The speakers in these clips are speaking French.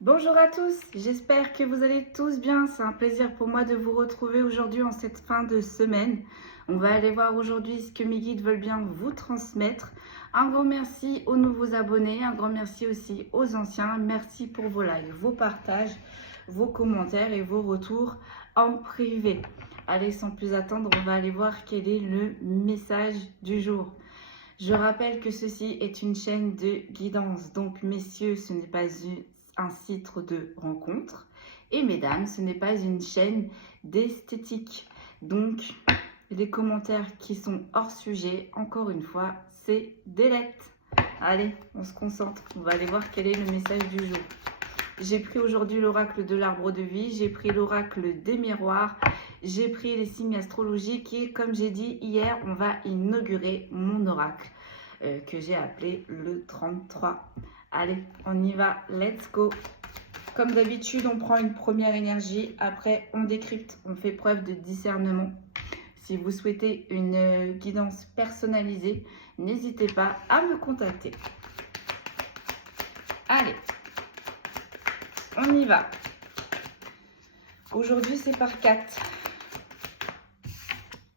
Bonjour à tous, j'espère que vous allez tous bien. C'est un plaisir pour moi de vous retrouver aujourd'hui en cette fin de semaine. On va aller voir aujourd'hui ce que mes guides veulent bien vous transmettre. Un grand merci aux nouveaux abonnés, un grand merci aussi aux anciens. Merci pour vos likes, vos partages, vos commentaires et vos retours en privé. Allez, sans plus attendre, on va aller voir quel est le message du jour. Je rappelle que ceci est une chaîne de guidance, donc messieurs, ce n'est pas un site de rencontre, et mesdames, ce n'est pas une chaîne d'esthétique. Donc, les commentaires qui sont hors sujet, encore une fois, c'est delete. Allez, on se concentre, on va aller voir quel est le message du jour. J'ai pris aujourd'hui l'oracle de l'arbre de vie, j'ai pris l'oracle des miroirs, j'ai pris les signes astrologiques et comme j'ai dit hier, on va inaugurer mon oracle que j'ai appelé le 33. Allez, on y va, let's go. Comme d'habitude, on prend une première énergie, après on décrypte, on fait preuve de discernement. Si vous souhaitez une guidance personnalisée, n'hésitez pas à me contacter. Allez, on y va. Aujourd'hui, c'est par 4.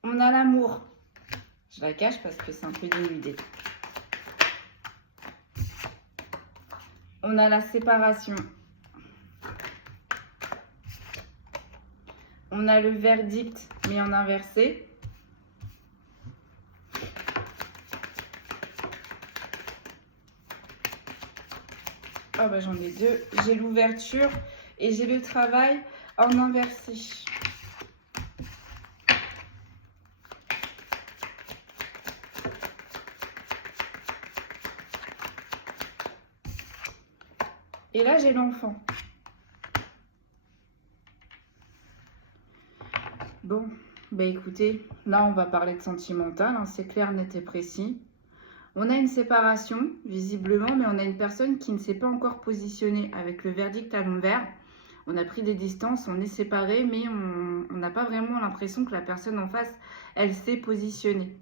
On a l'amour. Je la cache parce que c'est un peu dénudé. On a la séparation. On a le verdict, mais en inversé. Oh bah j'en ai deux. J'ai l'ouverture et j'ai le travail en inversé. Et là, j'ai l'enfant. Bon, bah écoutez, là, on va parler de sentimental, hein, c'est clair, net et précis. On a une séparation, visiblement, mais on a une personne qui ne s'est pas encore positionnée avec le verdict à l'envers. On a pris des distances, on est séparés, mais on n'a pas vraiment l'impression que la personne en face, elle s'est positionnée.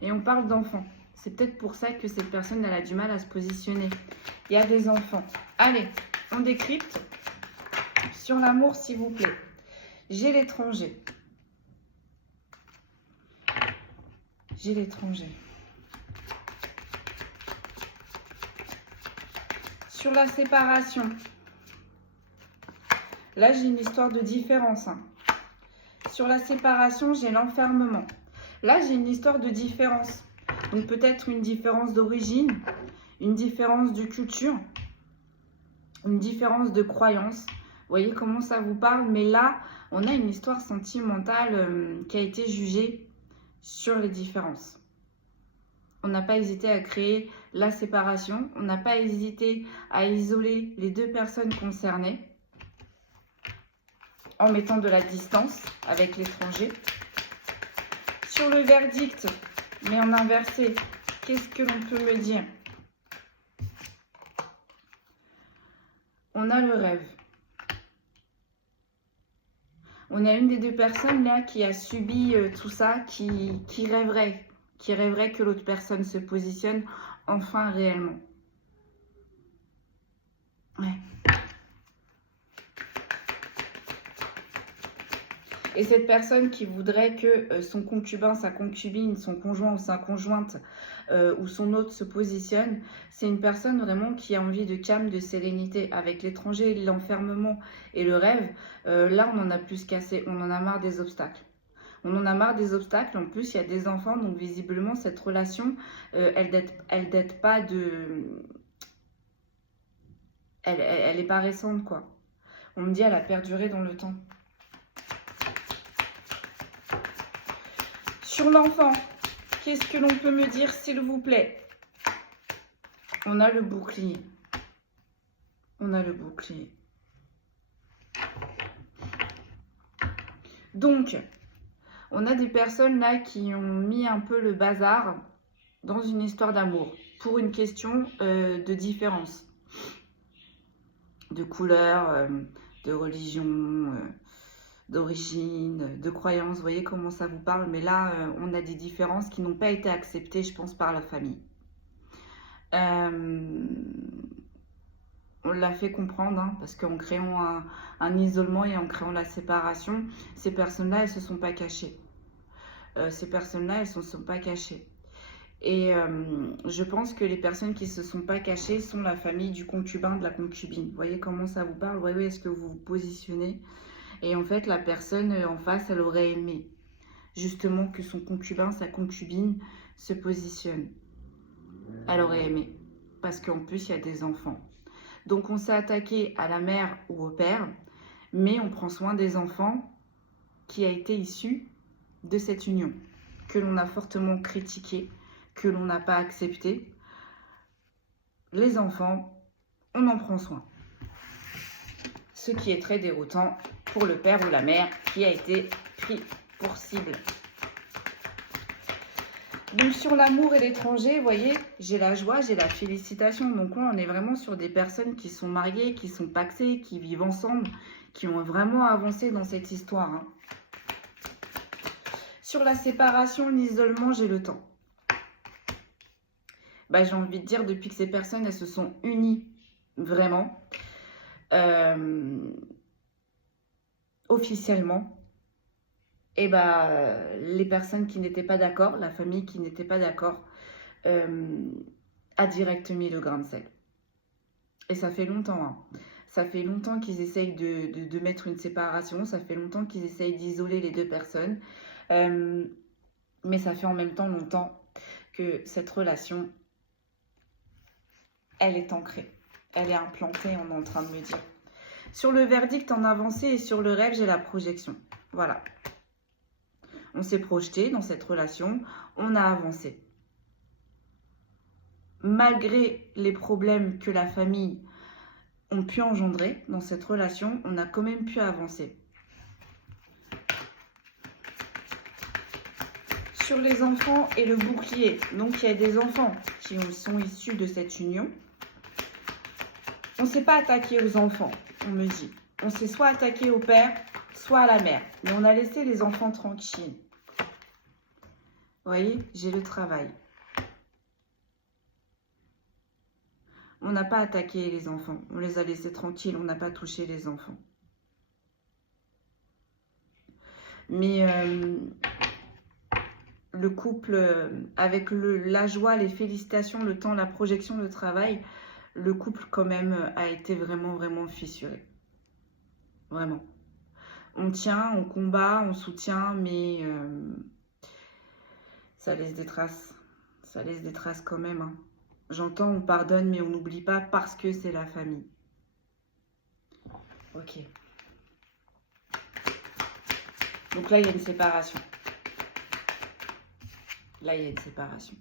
Et on parle d'enfants. C'est peut-être pour ça que cette personne, elle a du mal à se positionner. Il y a des enfants. Allez, on décrypte. Sur l'amour, s'il vous plaît. J'ai l'étranger. J'ai l'étranger. Sur la séparation. Là, j'ai une histoire de différence. Sur la séparation, j'ai l'enfermement. Là, j'ai une histoire de différence. Donc peut-être une différence d'origine, une différence de culture, une différence de croyance. Vous voyez comment ça vous parle? Mais là, on a une histoire sentimentale qui a été jugée sur les différences. On n'a pas hésité à créer la séparation. On n'a pas hésité à isoler les deux personnes concernées en mettant de la distance avec l'étranger. Sur le verdict, mais en inversé, qu'est-ce que l'on peut me dire? On a le rêve. On a une des deux personnes là qui a subi tout ça, qui rêverait que l'autre personne se positionne enfin réellement. Ouais. Et cette personne qui voudrait que son concubin, sa concubine, son conjoint ou sa conjointe ou son hôte se positionne, c'est une personne vraiment qui a envie de calme, de sérénité. Avec l'étranger, l'enfermement et le rêve, là on en a plus qu'assez, on en a marre des obstacles. On en a marre des obstacles, en plus il y a des enfants, donc visiblement cette relation, elle date pas de... Elle est pas récente quoi. On me dit elle a perduré dans le temps. Sur l'enfant, qu'est-ce que l'on peut me dire, s'il vous plaît? On a le bouclier. On a le bouclier. Donc, on a des personnes là qui ont mis un peu le bazar dans une histoire d'amour pour une question de différence, de couleur, de religion, d'origine, de croyance. Vous voyez comment ça vous parle? Mais là, on a des différences qui n'ont pas été acceptées, je pense, par la famille. on l'a fait comprendre, hein, parce qu'en créant un isolement et en créant la séparation, ces personnes-là, elles ne se sont pas cachées. Ces personnes-là, elles ne se sont pas cachées. Et je pense que les personnes qui ne se sont pas cachées sont la famille du concubin, de la concubine. Vous voyez comment ça vous parle? Oui, est-ce que vous vous positionnez? Et en fait, la personne en face, elle aurait aimé justement que son concubin, sa concubine, se positionne. Elle aurait aimé. Parce qu'en plus, il y a des enfants. Donc, on s'est attaqué à la mère ou au père, mais on prend soin des enfants qui a été issu de cette union, que l'on a fortement critiqué, que l'on n'a pas accepté. Les enfants, on en prend soin. Ce qui est très déroutant pour le père ou la mère qui a été pris pour cible. Donc sur l'amour et l'étranger, vous voyez, j'ai la joie, j'ai la félicitation. Donc là, on est vraiment sur des personnes qui sont mariées, qui sont paxées, qui vivent ensemble, qui ont vraiment avancé dans cette histoire. Hein. Sur la séparation, l'isolement, j'ai le temps. Bah, j'ai envie de dire, depuis que ces personnes, elles se sont unies vraiment, officiellement, et bah, les personnes qui n'étaient pas d'accord, la famille qui n'était pas d'accord, a direct mis le grain de sel. Et ça fait longtemps, hein. Ça fait longtemps qu'ils essayent de mettre une séparation, ça fait longtemps qu'ils essayent d'isoler les deux personnes, mais ça fait en même temps longtemps que cette relation, elle est ancrée, elle est implantée, on est en train de me dire. Sur le verdict en avancée et sur le rêve, j'ai la projection. Voilà. On s'est projeté dans cette relation, on a avancé. Malgré les problèmes que la famille ont pu engendrer dans cette relation, on a quand même pu avancer. Sur les enfants et le bouclier, donc il y a des enfants qui sont issus de cette union. On ne s'est pas attaqué aux enfants, on me dit. On s'est soit attaqué au père, soit à la mère. Mais on a laissé les enfants tranquilles. Vous voyez, j'ai le travail. On n'a pas attaqué les enfants. On les a laissés tranquilles. On n'a pas touché les enfants. Mais le couple, avec la joie, les félicitations, le temps, la projection, le travail, le couple quand même a été vraiment, vraiment fissuré. Vraiment. On tient, on combat, on soutient, mais ça laisse des traces. Ça laisse des traces quand même. Hein. J'entends, on pardonne, mais on n'oublie pas parce que c'est la famille. Ok. Donc là, il y a une séparation. Là, il y a une séparation.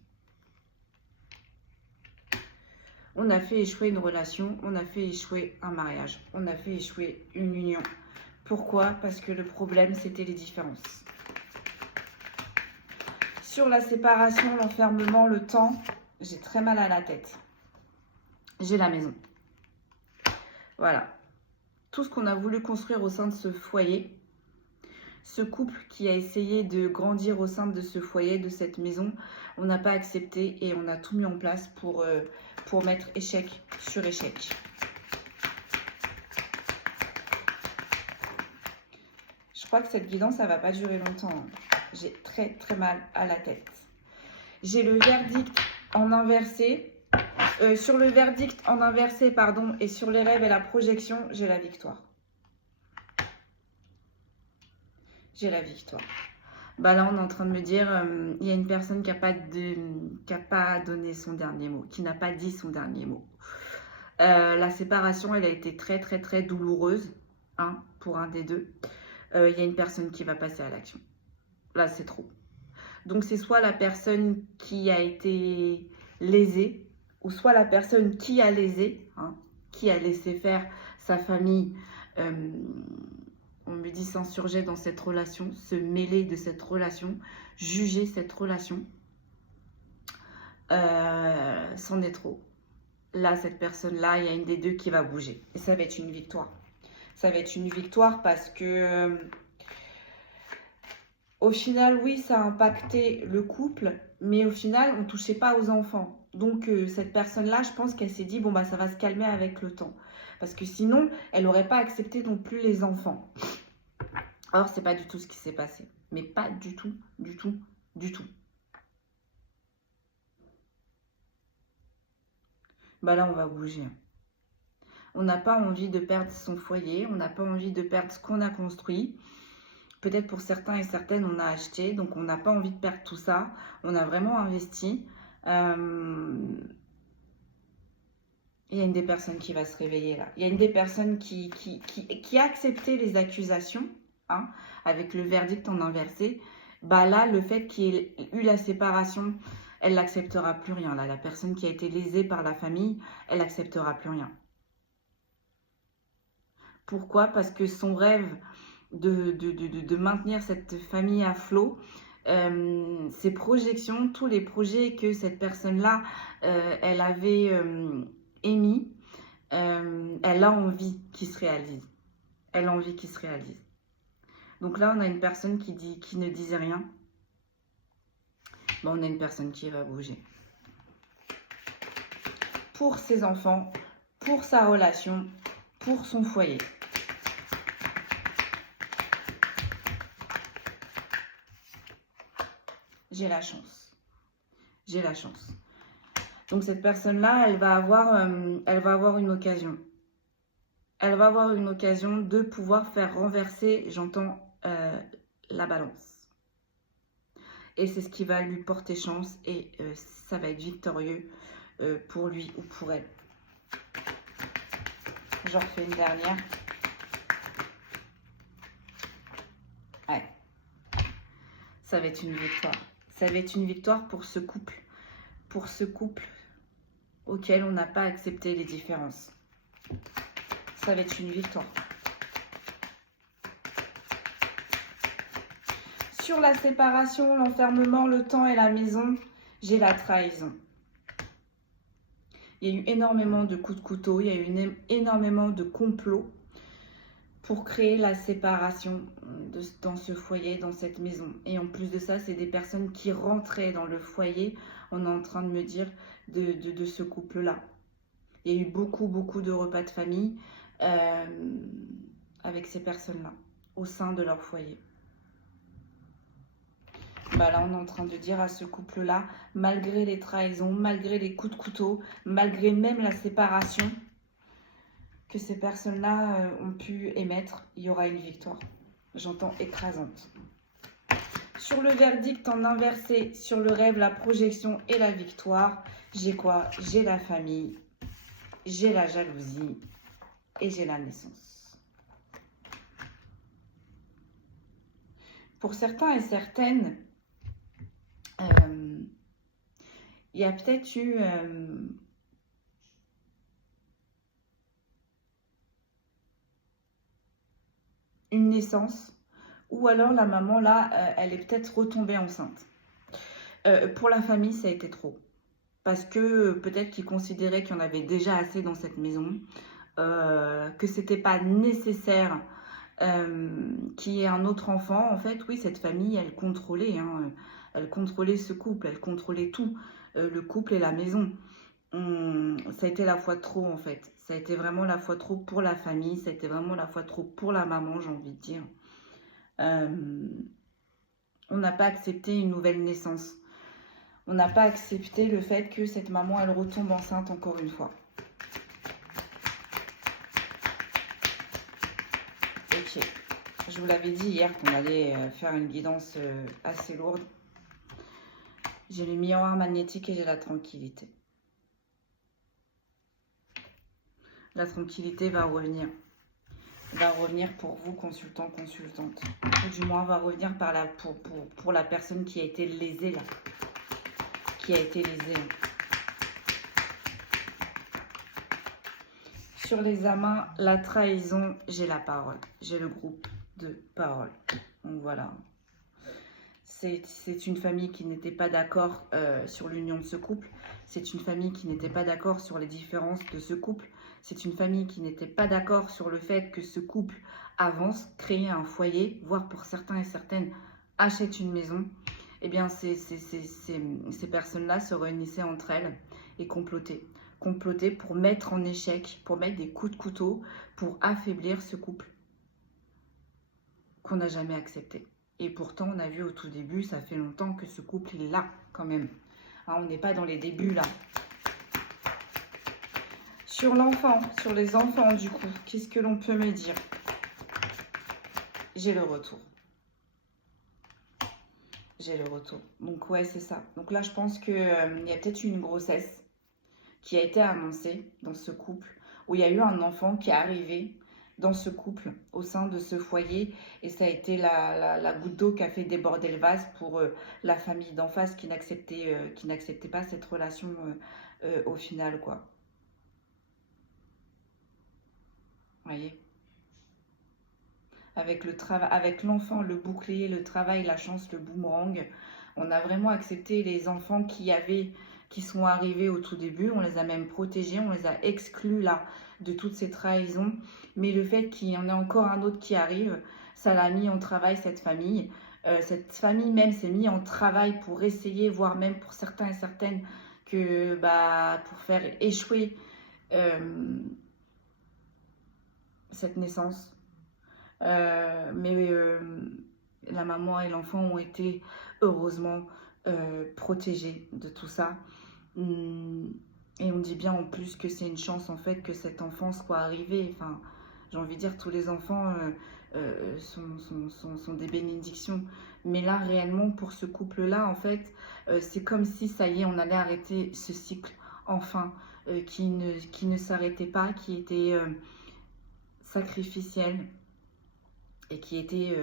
On a fait échouer une relation, on a fait échouer un mariage, on a fait échouer une union. Pourquoi? Parce que le problème, c'était les différences. Sur la séparation, l'enfermement, le temps, j'ai très mal à la tête. J'ai la maison. Voilà. Tout ce qu'on a voulu construire au sein de ce foyer, ce couple qui a essayé de grandir au sein de ce foyer, de cette maison, on n'a pas accepté et on a tout mis en place pour mettre échec sur échec. Je crois que cette guidance, ça ne va pas durer longtemps. J'ai très très mal à la tête. J'ai le verdict en inversé. Sur le verdict en inversé, pardon, et sur les rêves et la projection, j'ai la victoire. J'ai la victoire. Bah là, on est en train de me dire, il y a une personne qui n'a pas donné son dernier mot, qui n'a pas dit son dernier mot. La séparation, elle a été très, très, très douloureuse, hein, pour un des deux. Il y a une personne qui va passer à l'action. Là, c'est trop. Donc, c'est soit la personne qui a été lésée, ou soit la personne qui a lésé, hein, qui a laissé faire sa famille, on me dit s'insurger dans cette relation, se mêler de cette relation, juger cette relation. C'en est trop. Là, cette personne-là, il y a une des deux qui va bouger. Et ça va être une victoire. Ça va être une victoire parce que, au final, oui, ça a impacté le couple, mais au final, on ne touchait pas aux enfants. Donc, cette personne-là, je pense qu'elle s'est dit, bon, bah, ça va se calmer avec le temps. Parce que sinon, elle n'aurait pas accepté non plus les enfants. Or, c'est pas du tout ce qui s'est passé. Mais pas du tout, du tout, du tout. Bah là, on va bouger. On n'a pas envie de perdre son foyer, on n'a pas envie de perdre ce qu'on a construit. Peut-être pour certains et certaines, on a acheté, donc on n'a pas envie de perdre tout ça. On a vraiment investi. Il y a une des personnes qui va se réveiller là. Il y a une des personnes qui a accepté les accusations, hein, avec le verdict en inversé. Bah là, le fait qu'il y ait eu la séparation, elle n'acceptera plus rien. Là, la personne qui a été lésée par la famille, elle n'acceptera plus rien. Pourquoi? Parce que son rêve de maintenir cette famille à flot, ses projections, tous les projets que cette personne-là, elle avait émis, elle a envie qu'ils se réalisent. Elle a envie qu'ils se réalisent. Donc là, on a une personne qui ne disait rien. Bon, on a une personne qui va bouger. Pour ses enfants, pour sa relation, pour son foyer. J'ai la chance. J'ai la chance. Donc cette personne-là, elle va avoir une occasion. Elle va avoir une occasion de pouvoir faire renverser, j'entends, la balance. Et c'est ce qui va lui porter chance et ça va être victorieux pour lui ou pour elle. J'en refais une dernière. Ouais. Ça va être une victoire. Ça va être une victoire pour ce couple. Pour ce couple auquel on n'a pas accepté les différences. Ça va être une victoire. Sur la séparation, l'enfermement, le temps et la maison, j'ai la trahison. Il y a eu énormément de coups de couteau, il y a eu énormément de complots pour créer la séparation dans ce foyer, dans cette maison. Et en plus de ça, c'est des personnes qui rentraient dans le foyer. On est en train de me dire de ce couple-là. Il y a eu beaucoup de repas de famille avec ces personnes-là, au sein de leur foyer. Bah là, on est en train de dire à ce couple-là, malgré les trahisons, malgré les coups de couteau, malgré même la séparation que ces personnes-là ont pu émettre, il y aura une victoire. J'entends écrasante. Sur le verdict en inversé, sur le rêve, la projection et la victoire, j'ai quoi? J'ai la famille, j'ai la jalousie et j'ai la naissance. Pour certains et certaines, il y a peut-être eu une naissance, ou alors la maman là, elle est peut-être retombée enceinte. Pour la famille, ça a été trop. Parce que peut-être qu'ils considéraient qu'il y en avait déjà assez dans cette maison, que c'était pas nécessaire qu'il y ait un autre enfant. En fait, oui, cette famille, elle contrôlait, hein, elle contrôlait ce couple, elle contrôlait tout, le couple et la maison. Ça a été la fois trop, en fait. Ça a été vraiment la fois trop pour la famille, ça a été vraiment la fois trop pour la maman, j'ai envie de dire. On n'a pas accepté une nouvelle naissance. On n'a pas accepté le fait que cette maman, elle retombe enceinte encore une fois. Ok. Je vous l'avais dit hier qu'on allait faire une guidance assez lourde. J'ai le miroir magnétique et j'ai la tranquillité. La tranquillité va revenir. Va revenir pour vous, consultants, consultantes. Ou du moins, va revenir pour la personne qui a été lésée, là. Qui a été lésée. Sur l'examen, la trahison, j'ai la parole. J'ai le groupe de parole. Donc voilà. C'est une famille qui n'était pas d'accord sur l'union de ce couple. C'est une famille qui n'était pas d'accord sur les différences de ce couple. C'est une famille qui n'était pas d'accord sur le fait que ce couple avance, crée un foyer, voire pour certains et certaines, achète une maison. Eh bien, ces personnes-là se réunissaient entre elles et complotaient. comploté pour mettre en échec, pour mettre des coups de couteau, pour affaiblir ce couple qu'on n'a jamais accepté. Et pourtant, on a vu au tout début, ça fait longtemps que ce couple est là quand même. Hein, on n'est pas dans les débuts là. Sur l'enfant, sur les enfants du coup, qu'est-ce que l'on peut me dire? J'ai le retour. J'ai le retour. Donc ouais, c'est ça. Donc là, je pense qu'il y a peut-être une grossesse qui a été annoncée dans ce couple, où il y a eu un enfant qui est arrivé dans ce couple, au sein de ce foyer, et ça a été la goutte d'eau qui a fait déborder le vase pour la famille d'en face qui n'acceptait pas cette relation au final, quoi. Vous voyez? Avec le travail, avec l'enfant, le bouclier, le travail, la chance, le boomerang, on a vraiment accepté les enfants qui sont arrivés au tout début. On les a même protégés, on les a exclus là de toutes ces trahisons. Mais le fait qu'il y en ait encore un autre qui arrive, ça l'a mis en travail cette famille. Cette famille même s'est mise en travail pour essayer, voire même pour certains et certaines, que pour faire échouer cette naissance. Mais la maman et l'enfant ont été heureusement protégés de tout ça. Et on dit bien en plus que c'est une chance en fait que cet enfant soit arrivé. Enfin, j'ai envie de dire tous les enfants sont des bénédictions. Mais là réellement pour ce couple-là en fait, c'est comme si ça y est on allait arrêter ce cycle enfin qui ne s'arrêtait pas, qui était sacrificiel et qui était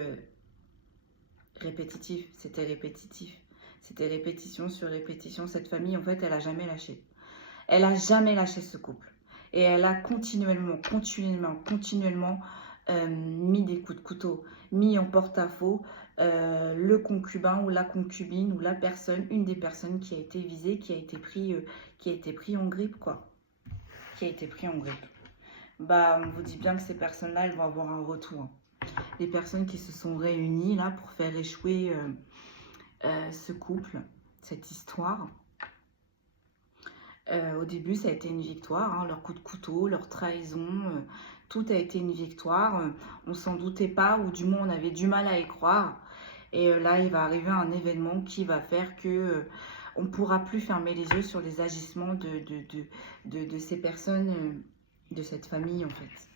répétitif. C'était répétitif. C'était répétition sur répétition. Cette famille, en fait, elle n'a jamais lâché. Elle n'a jamais lâché ce couple. Et elle a continuellement mis des coups de couteau, mis en porte-à-faux le concubin ou la concubine ou la personne, une des personnes qui a été visée, qui a été pris en grippe, quoi. Qui a été pris en grippe. On vous dit bien que ces personnes-là, elles vont avoir un retour. Les personnes qui se sont réunies là pour faire échouer ce couple, cette histoire. Au début, ça a été une victoire, hein, leur coup de couteau, leur trahison, tout a été une victoire. On s'en doutait pas, ou du moins on avait du mal à y croire. Et là, il va arriver un événement qui va faire que on ne pourra plus fermer les yeux sur les agissements de ces personnes, de cette famille en fait.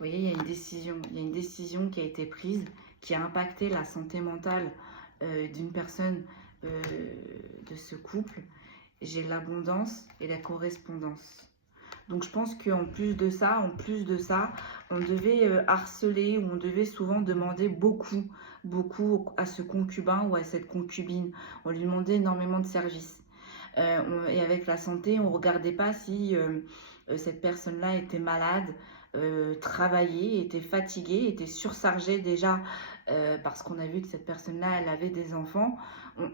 Vous voyez, il y a une décision qui a été prise, qui a impacté la santé mentale d'une personne de ce couple. J'ai l'abondance et la correspondance. Donc je pense qu'en plus de ça, on devait harceler ou on devait souvent demander beaucoup à ce concubin ou à cette concubine. On lui demandait énormément de services. Et avec la santé, on ne regardait pas si cette personne-là était malade, travaillait, était fatiguée, était surchargée déjà parce qu'on a vu que cette personne-là, elle avait des enfants.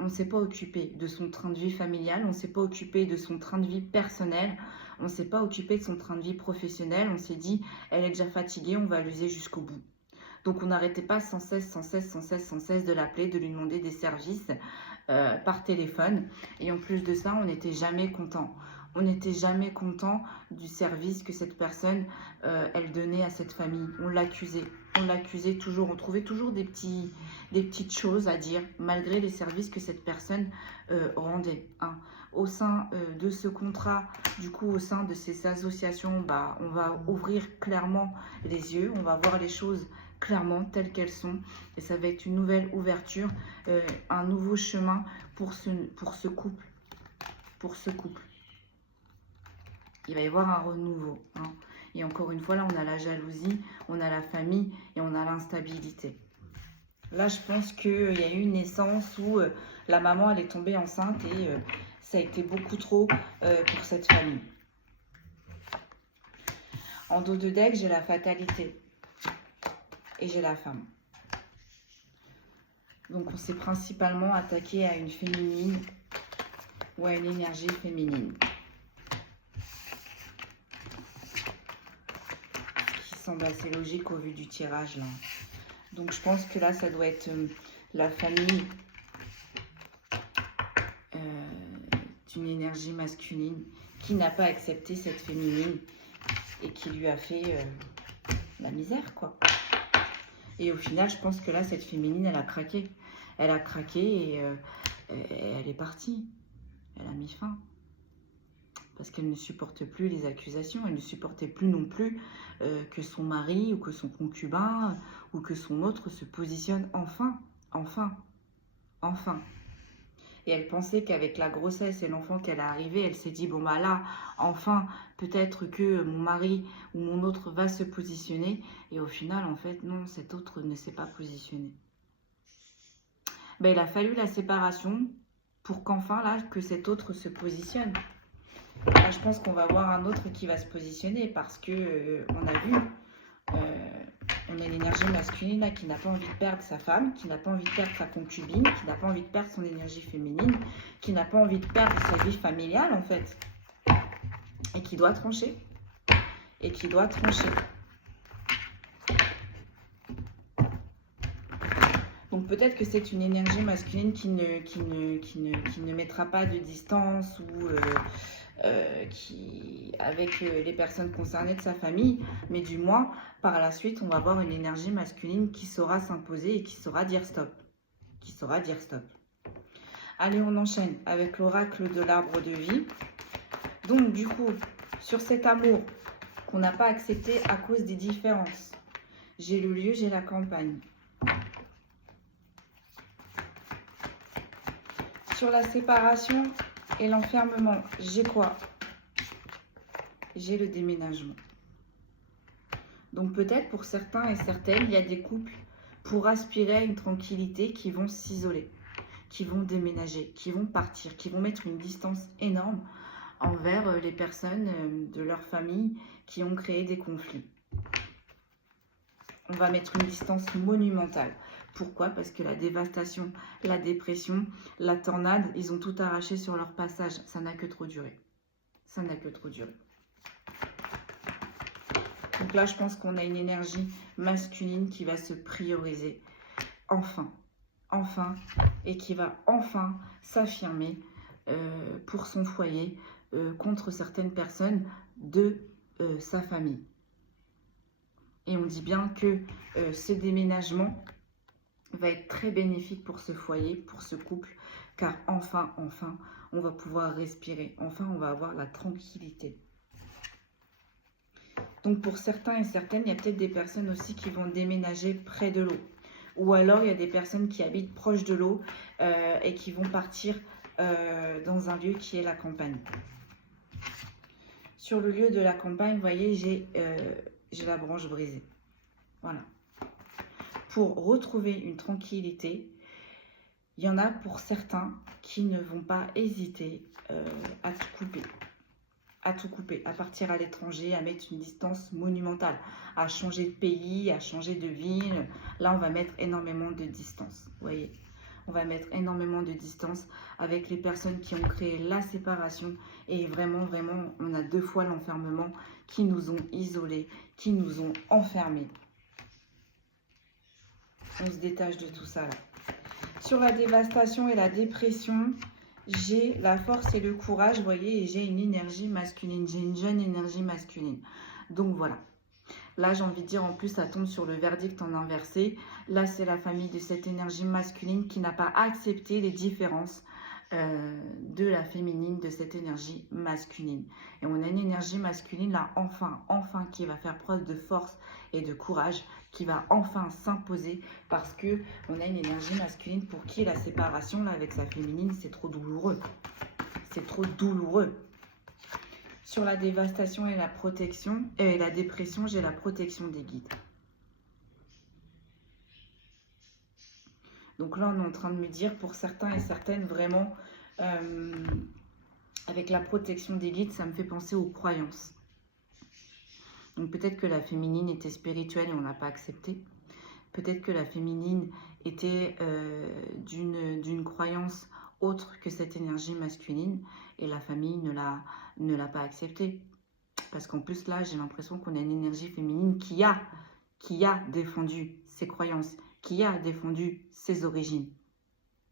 On ne s'est pas occupé de son train de vie familial, on ne s'est pas occupé de son train de vie personnel, on ne s'est pas occupé de son train de vie professionnel. On s'est dit, elle est déjà fatiguée, on va l'user jusqu'au bout. Donc on n'arrêtait pas sans cesse de l'appeler, de lui demander des services par téléphone. Et en plus de ça, on n'était jamais content. On n'était jamais content du service que cette personne, elle donnait à cette famille. On l'accusait toujours. On trouvait toujours des petites choses à dire, malgré les services que cette personne rendait. Hein. Au sein de ce contrat, du coup, au sein de ces associations, on va ouvrir clairement les yeux. On va voir les choses clairement telles qu'elles sont. Et ça va être une nouvelle ouverture, un nouveau chemin pour ce couple. Pour ce couple. Il va y avoir un renouveau. Hein. Et encore une fois, là, on a la jalousie, on a la famille et on a l'instabilité. Là, je pense qu'il y a eu une naissance où la maman, elle est tombée enceinte et ça a été beaucoup trop pour cette famille. En dos de deck, j'ai la fatalité et j'ai la femme. Donc, on s'est principalement attaqué à une féminine ou à une énergie féminine. Semble assez logique au vu du tirage là. Donc je pense que là ça doit être la famille d'une énergie masculine qui n'a pas accepté cette féminine et qui lui a fait la misère, quoi. Et au final, je pense que là, cette féminine, elle a craqué. Elle a craqué et elle est partie. Elle a mis fin. Parce qu'elle ne supporte plus les accusations. Elle ne supportait plus non plus que son mari ou que son concubin ou que son autre se positionne enfin. Et elle pensait qu'avec la grossesse et l'enfant qu'elle a arrivé, elle s'est dit, bon bah là, enfin, peut-être que mon mari ou mon autre va se positionner. Et au final, en fait, non, cet autre ne s'est pas positionné. Ben, il a fallu la séparation pour qu'enfin, là, que cet autre se positionne. Là, je pense qu'on va voir un autre qui va se positionner parce que on a vu, on a une énergie masculine là qui n'a pas envie de perdre sa femme, qui n'a pas envie de perdre sa concubine, qui n'a pas envie de perdre son énergie féminine, qui n'a pas envie de perdre sa vie familiale en fait, et qui doit trancher, et qui doit trancher. Donc peut-être que c'est une énergie masculine qui ne mettra pas de distance ou avec les personnes concernées de sa famille, mais du moins, par la suite, on va avoir une énergie masculine qui saura s'imposer et qui saura dire stop. Qui saura dire stop. Allez, on enchaîne avec l'oracle de l'arbre de vie. Donc, du coup, sur cet amour qu'on n'a pas accepté à cause des différences, j'ai le lieu, j'ai la campagne. Sur la séparation et l'enfermement, j'ai quoi? J'ai le déménagement. Donc peut-être pour certains et certaines, il y a des couples pour aspirer à une tranquillité qui vont s'isoler, qui vont déménager, qui vont partir, qui vont mettre une distance énorme envers les personnes de leur famille qui ont créé des conflits. On va mettre une distance monumentale. Pourquoi? Parce que la dévastation, la dépression, la tornade, ils ont tout arraché sur leur passage. Ça n'a que trop duré. Ça n'a que trop duré. Donc là, je pense qu'on a une énergie masculine qui va se prioriser. Enfin, et qui va enfin s'affirmer pour son foyer contre certaines personnes de sa famille. Et on dit bien que ce déménagement va être très bénéfique pour ce foyer, pour ce couple, car enfin, on va pouvoir respirer. Enfin, on va avoir la tranquillité. Donc, pour certains et certaines, il y a peut-être des personnes aussi qui vont déménager près de l'eau. Ou alors, il y a des personnes qui habitent proche de l'eau et qui vont partir dans un lieu qui est la campagne. Sur le lieu de la campagne, vous voyez, j'ai la branche brisée. Voilà. Pour retrouver une tranquillité, il y en a pour certains qui ne vont pas hésiter à tout couper. À partir à l'étranger, à mettre une distance monumentale, à changer de pays, à changer de ville. Là, on va mettre énormément de distance, vous voyez. On va mettre énormément de distance avec les personnes qui ont créé la séparation. Et vraiment, on a 2 fois l'enfermement qui nous ont isolés, qui nous ont enfermés. On se détache de tout ça, là. Sur la dévastation et la dépression, j'ai la force et le courage, vous voyez, et j'ai une énergie masculine. J'ai une jeune énergie masculine. Donc, voilà. Là, j'ai envie de dire, en plus, ça tombe sur le verdict en inversé. Là, c'est la famille de cette énergie masculine qui n'a pas accepté les différences de la féminine, de cette énergie masculine. Et on a une énergie masculine, là, enfin, qui va faire preuve de force et de courage, qui va enfin s'imposer parce que on a une énergie masculine pour qui la séparation, là, avec sa féminine, c'est trop douloureux. C'est trop douloureux. Sur la dévastation et la protection, et la dépression, j'ai la protection des guides. Donc là, on est en train de me dire, pour certains et certaines, vraiment, avec la protection des guides, ça me fait penser aux croyances. Donc peut-être que la féminine était spirituelle et on n'a pas accepté. Peut-être que la féminine était d'une croyance autre que cette énergie masculine et la famille ne l'a pas acceptée. Parce qu'en plus là, j'ai l'impression qu'on a une énergie féminine qui a défendu ses croyances, qui a défendu ses origines,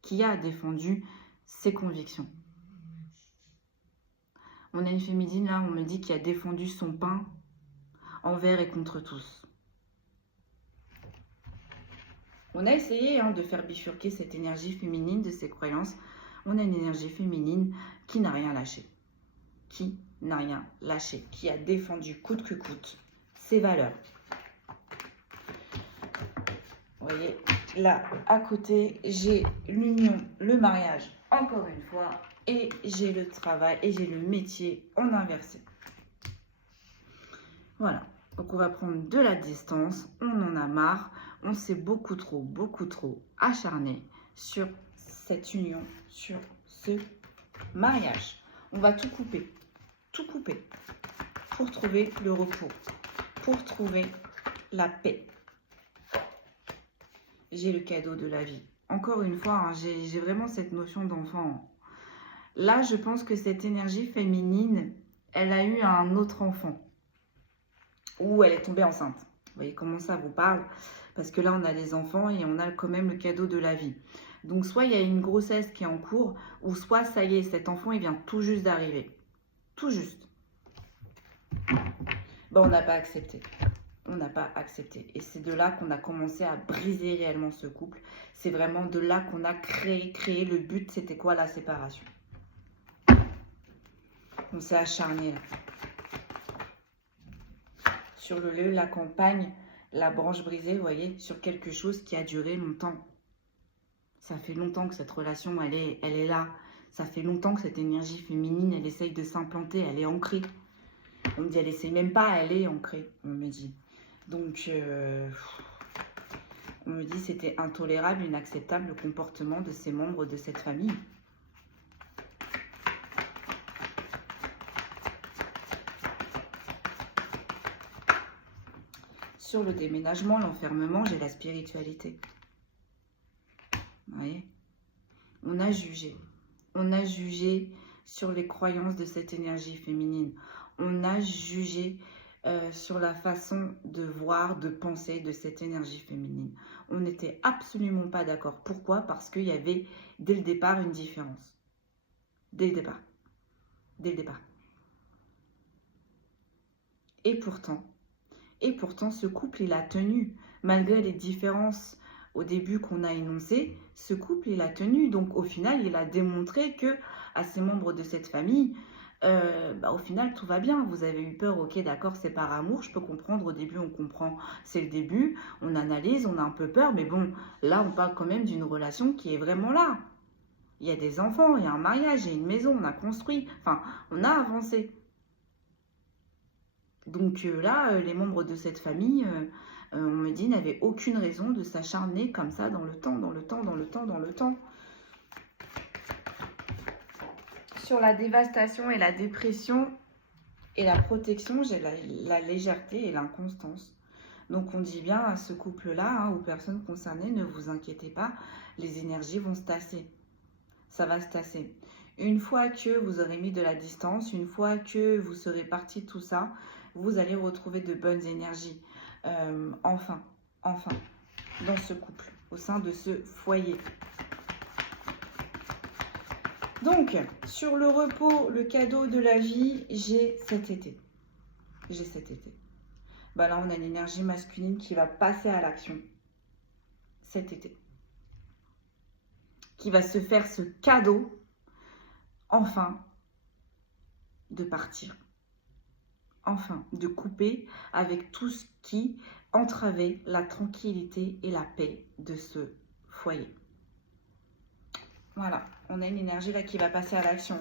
qui a défendu ses convictions. On a une féminine là, on me dit, qui a défendu son pain envers et contre tous. On a essayé de faire bifurquer cette énergie féminine de ses croyances. On a une énergie féminine qui n'a rien lâché. Qui n'a rien lâché. Qui a défendu coûte que coûte ses valeurs. Vous voyez, là, à côté, j'ai l'union, le mariage, encore une fois. Et j'ai le travail et j'ai le métier en inversé. Voilà. Donc, on va prendre de la distance. On en a marre. On s'est beaucoup trop acharné sur cette union, sur ce mariage. On va tout couper pour trouver le repos, pour trouver la paix. J'ai le cadeau de la vie. Encore une fois, j'ai vraiment cette notion d'enfant. Là, je pense que cette énergie féminine, elle a eu un autre enfant. Ou elle est tombée enceinte. Vous voyez comment ça vous parle? Parce que là, on a des enfants et on a quand même le cadeau de la vie. Donc, soit il y a une grossesse qui est en cours, ou soit, ça y est, cet enfant, il vient tout juste d'arriver. Tout juste. Ben, on n'a pas accepté. On n'a pas accepté. Et c'est de là qu'on a commencé à briser réellement ce couple. C'est vraiment de là qu'on a créé. Le but, c'était quoi? La séparation. On s'est acharné. Sur le lieu, la campagne, la branche brisée, vous voyez, sur quelque chose qui a duré longtemps. Ça fait longtemps que cette relation, elle est là. Ça fait longtemps que cette énergie féminine, elle essaye de s'implanter, elle est ancrée. On me dit, elle essaye même pas, elle est ancrée, on me dit. Donc, on me dit, c'était intolérable, inacceptable le comportement de ces membres de cette famille. Sur le déménagement, l'enfermement, j'ai la spiritualité. Vous voyez? On a jugé. On a jugé sur les croyances de cette énergie féminine. On a jugé sur la façon de voir, de penser de cette énergie féminine. On n'était absolument pas d'accord. Pourquoi? Parce qu'il y avait, dès le départ, une différence. Dès le départ. Dès le départ. Et pourtant, ce couple, il a tenu. Malgré les différences au début qu'on a énoncées, ce couple, il a tenu. Donc, au final, il a démontré que à ses membres de cette famille, au final, tout va bien. Vous avez eu peur, ok, d'accord, c'est par amour. Je peux comprendre. Au début, on comprend, c'est le début. On analyse, on a un peu peur. Mais bon, là, on parle quand même d'une relation qui est vraiment là. Il y a des enfants, il y a un mariage, il y a une maison, on a construit. Enfin, on a avancé. Donc là, les membres de cette famille, on me dit, n'avaient aucune raison de s'acharner comme ça dans le temps. Sur la dévastation et la dépression et la protection, j'ai la légèreté et l'inconstance. Donc on dit bien à ce couple-là, aux personnes concernées, ne vous inquiétez pas, les énergies vont se tasser. Ça va se tasser. Une fois que vous aurez mis de la distance, une fois que vous serez parti de tout ça, vous allez retrouver de bonnes énergies. Enfin, dans ce couple, au sein de ce foyer. Donc, sur le repos, le cadeau de la vie, j'ai cet été. Bah là, on a l'énergie masculine qui va passer à l'action cet été. Qui va se faire ce cadeau, enfin, de partir. Enfin, de couper avec tout ce qui entravait la tranquillité et la paix de ce foyer. Voilà, on a une énergie là qui va passer à l'action.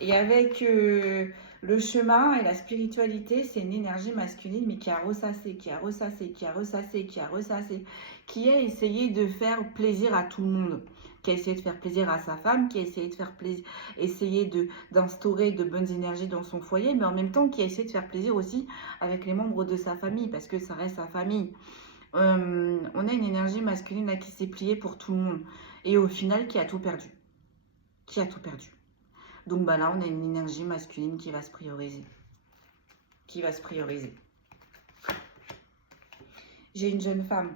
Et avec le chemin et la spiritualité, c'est une énergie masculine, mais qui a ressassé, qui a essayé de faire plaisir à tout le monde. Qui a essayé de faire plaisir à sa femme, qui a essayé de faire plaisir, d'instaurer de bonnes énergies dans son foyer, mais en même temps qui a essayé de faire plaisir aussi avec les membres de sa famille, parce que ça reste sa famille. On a une énergie masculine là, qui s'est pliée pour tout le monde, et au final qui a tout perdu. Donc bah là, on a une énergie masculine qui va se prioriser. J'ai une jeune femme.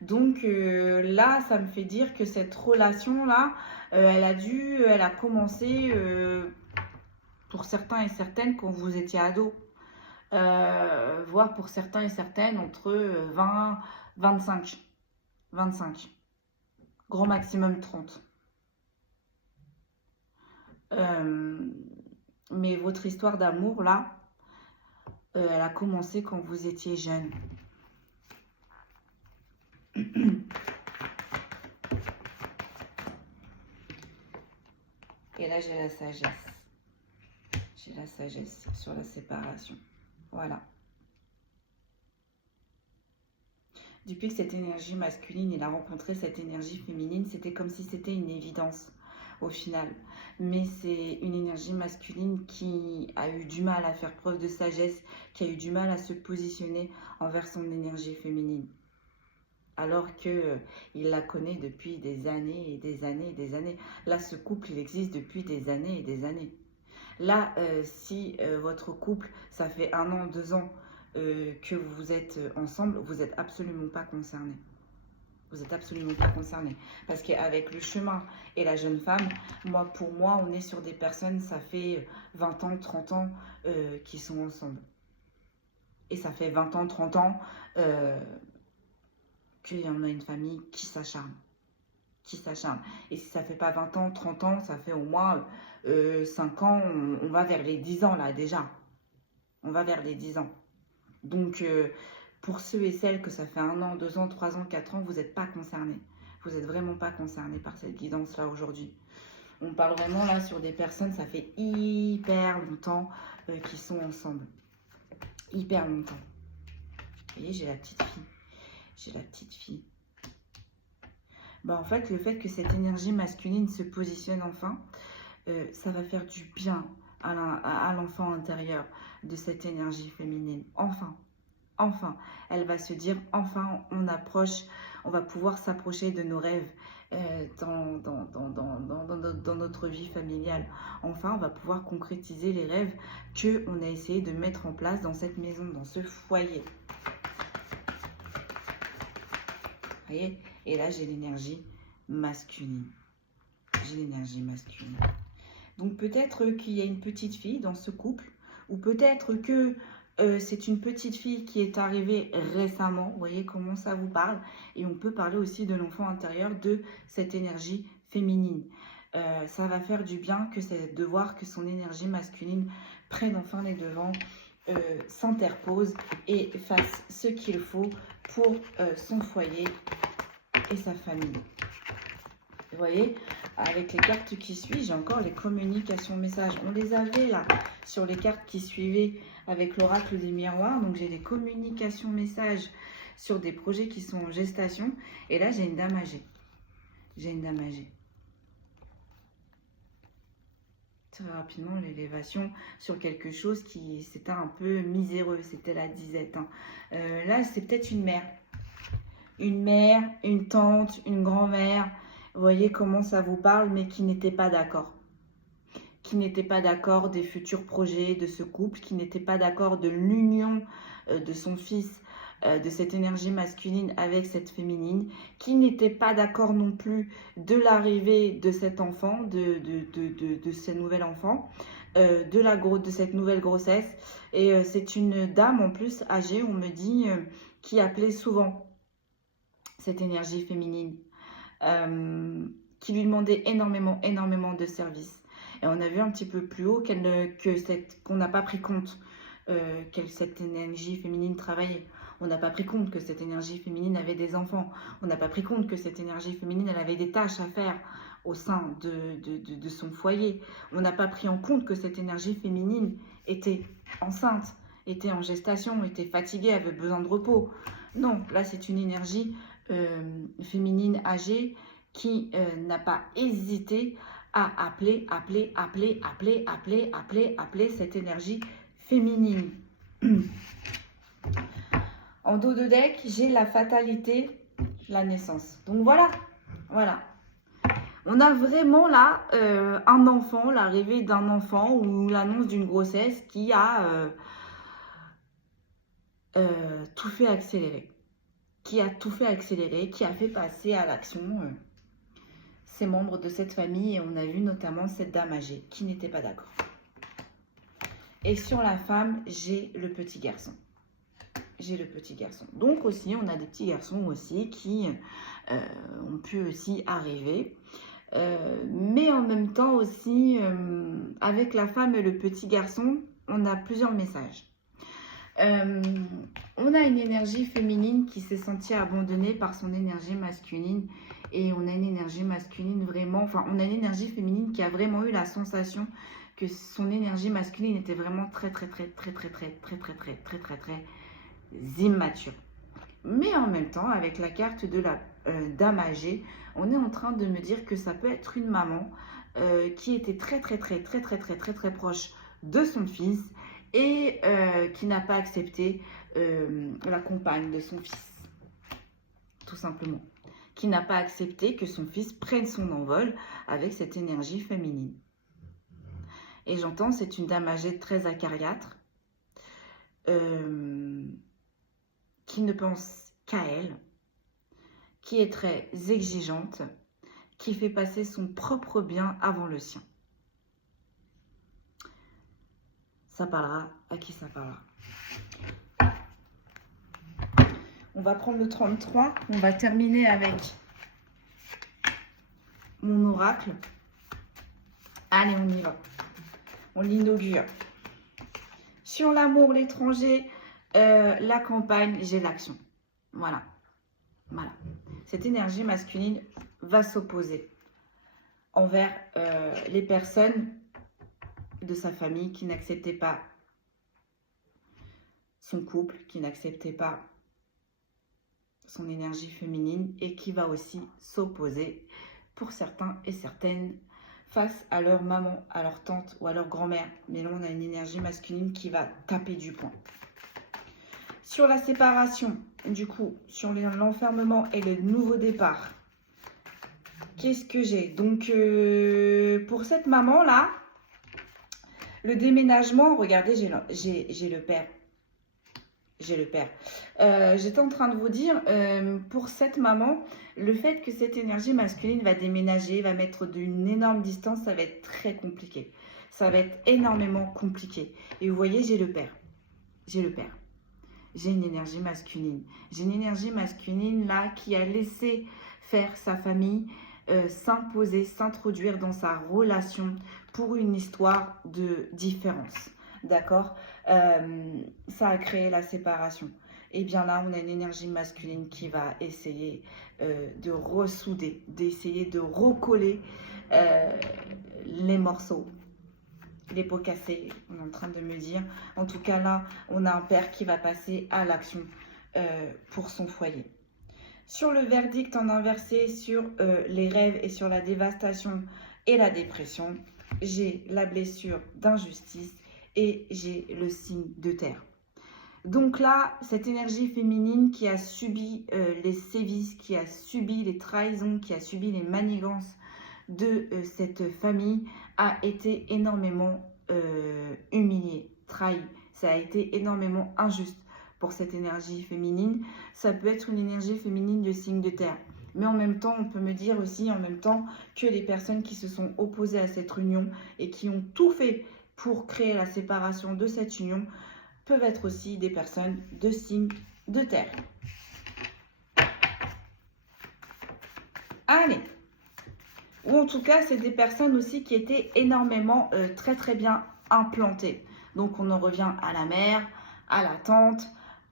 Donc là, ça me fait dire que cette relation-là, Elle a commencé, pour certains et certaines, quand vous étiez ado. Voire pour certains et certaines, entre 20, 25. 25. Grand maximum 30. Mais votre histoire d'amour, là, elle a commencé quand vous étiez jeune. Et là, j'ai la sagesse. J'ai la sagesse sur la séparation. Voilà. Depuis que cette énergie masculine, il a rencontré cette énergie féminine, c'était comme si c'était une évidence au final. Mais c'est une énergie masculine qui a eu du mal à faire preuve de sagesse, qui a eu du mal à se positionner envers son énergie féminine. Alors que il la connaît depuis des années et des années et des années. Là, ce couple, il existe depuis des années et des années. Là, si votre couple, ça fait 1 an, 2 ans que vous êtes ensemble, vous n'êtes absolument pas concerné. Vous n'êtes absolument pas concerné. Parce qu'avec le chemin et la jeune femme, pour moi, on est sur des personnes, ça fait 20 ans, 30 ans qui sont ensemble. Et ça fait 20 ans, 30 ans qu'il y en a une famille qui s'acharne. Qui s'acharne. Et si ça ne fait pas 20 ans, 30 ans, ça fait au moins 5 ans, on va vers les 10 ans là déjà. On va vers les 10 ans. Donc, pour ceux et celles que ça fait 1 an, 2 ans, 3 ans, 4 ans, vous n'êtes pas concernés. Vous n'êtes vraiment pas concernés par cette guidance-là aujourd'hui. On parle vraiment là sur des personnes, ça fait hyper longtemps qu'ils sont ensemble. Hyper longtemps. Vous voyez, j'ai la petite fille. J'ai la petite fille. Bah, en fait, le fait que cette énergie masculine se positionne enfin, ça va faire du bien à l'enfant intérieur de cette énergie féminine. Enfin, elle va se dire, enfin, on va pouvoir s'approcher de nos rêves dans notre vie familiale. Enfin, on va pouvoir concrétiser les rêves qu'on a essayé de mettre en place dans cette maison, dans ce foyer. Vous voyez? Et là, j'ai l'énergie masculine. J'ai l'énergie masculine. Donc, peut-être qu'il y a une petite fille dans ce couple, ou peut-être que c'est une petite fille qui est arrivée récemment. Vous voyez comment ça vous parle? Et on peut parler aussi de l'enfant intérieur, de cette énergie féminine. Ça va faire du bien de voir que son énergie masculine prenne enfin les devants, s'interpose et fasse ce qu'il faut pour son foyer et sa famille. Vous voyez, avec les cartes qui suivent, j'ai encore les communications messages. On les avait là sur les cartes qui suivaient avec l'oracle des miroirs. Donc j'ai des communications messages sur des projets qui sont en gestation. Et là, j'ai une dame âgée. J'ai une dame âgée. Très rapidement, l'élévation sur quelque chose qui c'était un peu miséreux. C'était la disette. Hein. Là, c'est peut-être une mère. Une mère, une tante, une grand-mère. Vous voyez comment ça vous parle, mais qui n'était pas d'accord. Qui n'était pas d'accord des futurs projets de ce couple, qui n'était pas d'accord de l'union de son fils, de cette énergie masculine avec cette féminine, qui n'était pas d'accord non plus de l'arrivée de cet enfant, de ce nouvel enfant, de cette nouvelle grossesse. Et c'est une dame en plus âgée, on me dit, qui appelait souvent cette énergie féminine. Qui lui demandait énormément de services. Et on a vu un petit peu plus haut qu'on n'a pas pris compte que cette énergie féminine travaillait. On n'a pas pris compte que cette énergie féminine avait des enfants. On n'a pas pris compte que cette énergie féminine, elle avait des tâches à faire au sein de son foyer. On n'a pas pris en compte que cette énergie féminine était enceinte, était en gestation, était fatiguée, avait besoin de repos. Non, là c'est une énergie féminine âgée qui n'a pas hésité à appeler cette énergie féminine. En dos de deck, j'ai la fatalité, la naissance. Donc voilà. On a vraiment là un enfant, l'arrivée d'un enfant ou l'annonce d'une grossesse qui a tout fait accélérer. Qui a fait passer à l'action ces membres de cette famille et on a vu notamment cette dame âgée qui n'était pas d'accord. Et sur la femme, j'ai le petit garçon. J'ai le petit garçon. Donc aussi, on a des petits garçons aussi qui ont pu aussi arriver. Mais en même temps aussi, avec la femme et le petit garçon, on a plusieurs messages. On a une énergie féminine qui s'est sentie abandonnée par son énergie masculine. Et on a une énergie masculine vraiment... Enfin, on a une énergie féminine qui a vraiment eu la sensation que son énergie masculine était vraiment très immature. Mais en même temps, avec la carte de la dame âgée, on est en train de me dire que ça peut être une maman qui était très proche de son fils et qui n'a pas accepté la compagne de son fils, tout simplement. Qui n'a pas accepté que son fils prenne son envol avec cette énergie féminine. Et j'entends, c'est une dame âgée très acariâtre, qui ne pense qu'à elle, qui est très exigeante, qui fait passer son propre bien avant le sien. Ça parlera à qui ça parlera. On va prendre le 33, on va terminer avec mon oracle. Allez, on y va. On l'inaugure. Sur l'amour, l'étranger, la campagne, j'ai l'action. Voilà. Voilà. Cette énergie masculine va s'opposer envers les personnes de sa famille qui n'acceptaient pas son couple, qui n'acceptaient pas son énergie féminine et qui va aussi s'opposer pour certains et certaines face à leur maman, à leur tante ou à leur grand-mère. Mais là, on a une énergie masculine qui va taper du poing. Sur la séparation, du coup, sur l'enfermement et le nouveau départ, qu'est-ce que j'ai? Donc, pour cette maman-là, le déménagement, regardez, j'ai le père. J'ai le père. J'étais en train de vous dire, pour cette maman, le fait que cette énergie masculine va déménager, va mettre d'une énorme distance, ça va être très compliqué. Ça va être énormément compliqué. Et vous voyez, j'ai le père. J'ai le père. J'ai une énergie masculine. J'ai une énergie masculine là qui a laissé faire sa famille s'imposer, s'introduire dans sa relation pour une histoire de différence. D'accord, ça a créé la séparation. Et bien là, on a une énergie masculine qui va essayer de ressouder, d'essayer de recoller les morceaux, les pots cassés, on est en train de me dire. En tout cas, là, on a un père qui va passer à l'action pour son foyer. Sur le verdict en inversé, sur les rêves et sur la dévastation et la dépression, j'ai la blessure d'injustice et j'ai le signe de terre. Donc là, cette énergie féminine qui a subi les sévices, qui a subi les trahisons, qui a subi les manigances de cette famille, a été énormément humiliée, trahie. Ça a été énormément injuste pour cette énergie féminine. Ça peut être une énergie féminine de signe de terre. Mais en même temps, on peut me dire aussi en même temps que les personnes qui se sont opposées à cette union et qui ont tout fait pour créer la séparation de cette union peuvent être aussi des personnes de signe de terre. Allez. Ou en tout cas, c'est des personnes aussi qui étaient énormément très bien implantées. Donc, on en revient à la mère, à la tante,